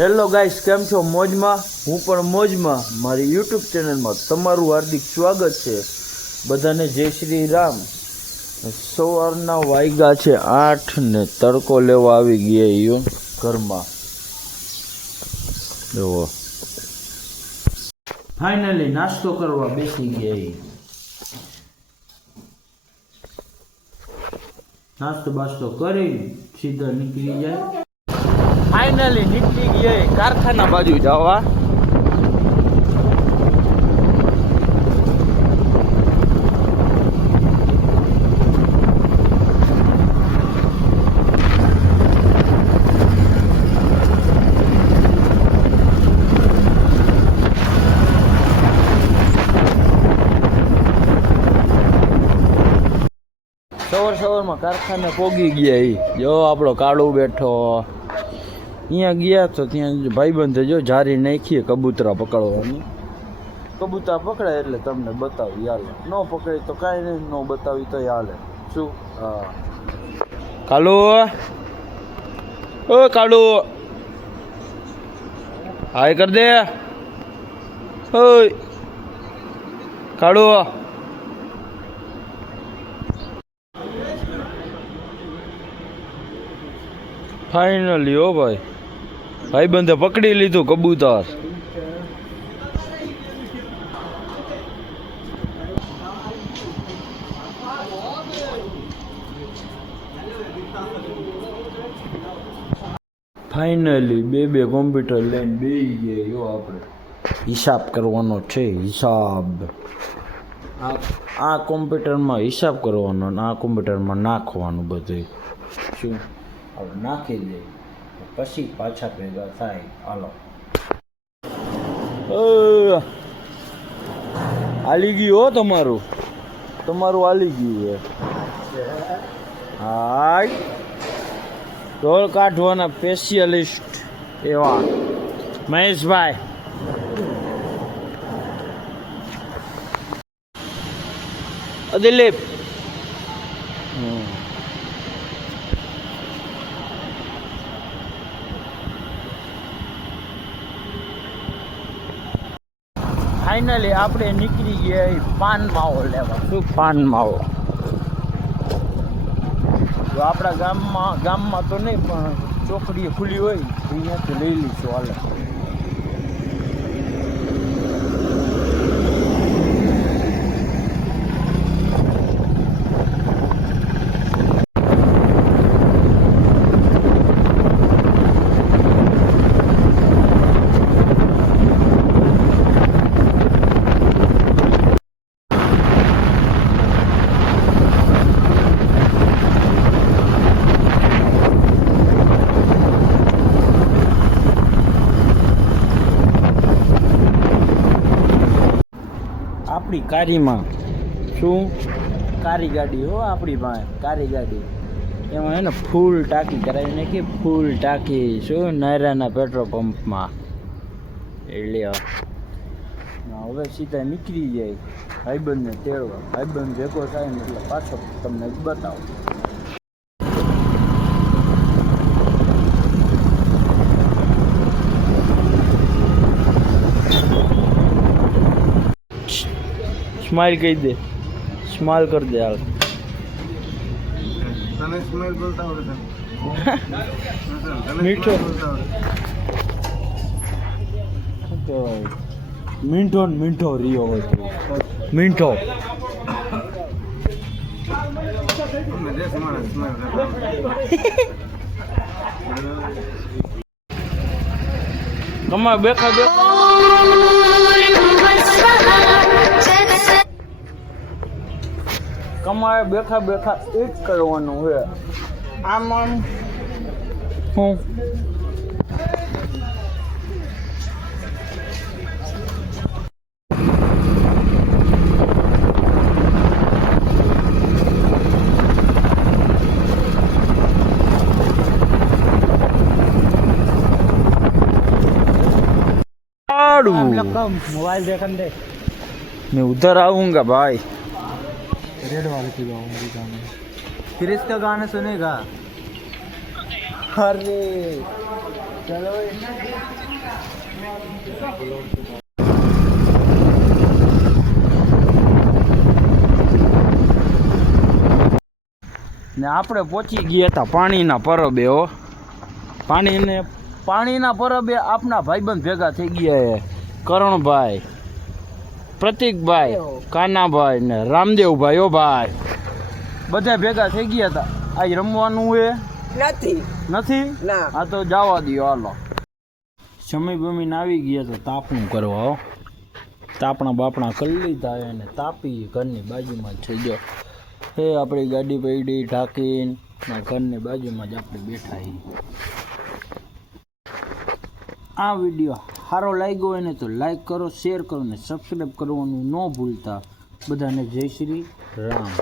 Hello guys, કેમ છો? મોજમાં? હું પણ મોજમાં. મારી યુટ્યુબ ચેનલમાં તમારું હાર્દિક સ્વાગત છે. બધાને જય શ્રી રામ. સવારના વાગ્યા છે 8 ને તડકો લેવા આવી ગયા યો ઘરમાં. જુઓ, ફાઇનલી નાસ્તો કરવા બેસી ગયા. નાસ્તો બાસ્તો કરી સીધા નીકળી જાય. ફાઇનલી નીકળી ગયા કારખાના બાજુ જવા. સવારમાં કારખાને પોગી ગયા. જો આપણો કાળુ બેઠો. અહીંયા ગયા તો ત્યાં ભાઈબંધે જો જારી નાખીએ કબૂતરા પકડવાની. કબૂતરા પકડાય એટલે તમને બતાવી હાલે, ન પકડે તો કાંઈ નહીં, ન બતાવી તો હાલે. શું? હા, કાળુ, ઓ કાળુ, હાય કર દે. ઓય કાળુ, ફાઇનલી હો ભાઈ, ભાઈબંધે પકડી લીધું કબૂતર. ફાઇનલી બે કોમ્પ્યુટર લઈને બેસી ગયા. જો આપણે હિસાબ કરવાનો છે. હિસાબ આ કોમ્પ્યુટરમાં હિસાબ કરવાનો, આ કોમ્પ્યુટરમાં નાખવાનું બધું. શું નાખી દે પછી પાછા ભેગા થાય. હાલો, હાલી ગયું હો તમારું હાલી ગયું છે. હાય, ઢોલ કાઢવાના સ્પેશિયલિસ્ટ એવા મહેશભાઈ. દિલીપ, ફાઇનલી આપણે નીકળી ગયા પાન માવો લેવા. શું પાન માવો? જો આપણા ગામમાં તો નહીં, પણ ચોકડી ખુલ્લી હોય અહીંયાથી લઈ લઈશું. હાલે, આપણી કારીમાં શું કારી ગાડી હો આપણી પાસે. કારી ગાડી એમાં હે ને ફૂલ ટાંકી કરાવી નાખી. ફૂલ ટાંકી શું નાયરાના પેટ્રોલ પંપમાં. એટલે હવે સીધા નીકળી જાય ભાઈબંધને તેડવા. ભાઈબંધ ભેગો થાય ને એટલે પાછો તમને બતાવો. સ્માઈલ કહી દે, સ્માઈલ કર દે. હાલ, તને સ્માઈલ બોલતા આવડે? મીઠો મીઠો મીઠો રિયો હોય. મીઠો કમા બેખા બે કમાય બેઠા બેઠા એ જ કરવાનું છે. આમ હું मोबाइल देखने दे. मैं उधर आऊंगा भाई. रेड वाले की गाऊंगी गाने. फिर इसका गाना सुनेगा. अरे ચાલો ને આપણે પહોંચી ગયા હતા પાણીના પરબે. હો પાણીના પરબે આપના ભાઈબંધ ભેગા થઈ ગયા છે. કરણભાઈ, પ્રતિકભાઈ, કાનાભાઈ ને રામદેવભાઈ. ઓ ભાઈ બધા ભેગા થઈ ગયા હતા. આજ રમવાનું એ નથી. આ તો જવા દો. હાલો સમય બમીને આવી ગયા તો તાપણું કરવા. હો તાપણા બાપણા કરી લીધા અને તાપી ઘરની બાજુમાં જ થઈ ગયો. હે આપણી ગાડી પડી ઢાંકીને ઘરની બાજુમાં જ આપણે બેઠા છીએ. આ વિડીયો સારો લાગ્યો હોય ને તો લાઈક કરો, શેર કરો ને સબસ્ક્રાઈબ કરવાનું ન ભૂલતા. બધાને જય શ્રી રામ.